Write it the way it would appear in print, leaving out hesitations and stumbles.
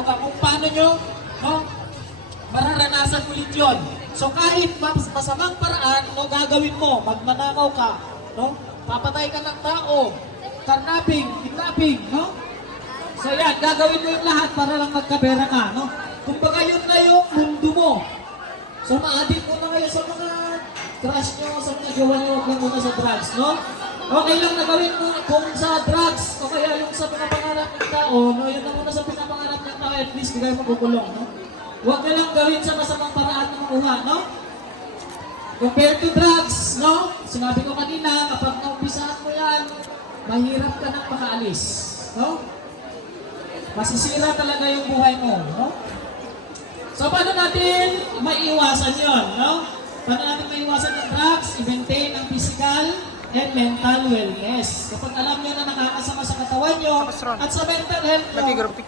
magnanakaw ka, kung paano nyo, no, mararanasan ulit yun. So kahit masamang paraan, no, gagawin mo, magnanakaw ka, no, papatay ka ng tao, karnaping, kidnapping, no? So yan, gagawin mo yung lahat para lang magkapera ka, no? Kumbaga yun na yung mundo mo. So ma-addict mo na kayo sa mga crush nyo, sa mga jowa nyo, huwag lang muna sa drugs, no? Okay lang na gawin mo kung sa drugs, o kaya yung sa pinapangarap ng tao, no? Yun na muna sa pinapangarap ng tao, at least bigay mo kukulong, no? Huwag na lang gawin sa masamang paraan ng makuha, no? Compared to drugs, no? Sinabi ko kanina, kapag naumpisahan mo yan, mahirap ka nang makaalis, no? Masisira talaga yung buhay mo, no? So, paano natin maiiwasan yun, no? Paano natin maiiwasan ng drugs? I-maintain ang physical and mental wellness. Kapag alam nyo na nakakasama sa katawan nyo at sa mental health nyo,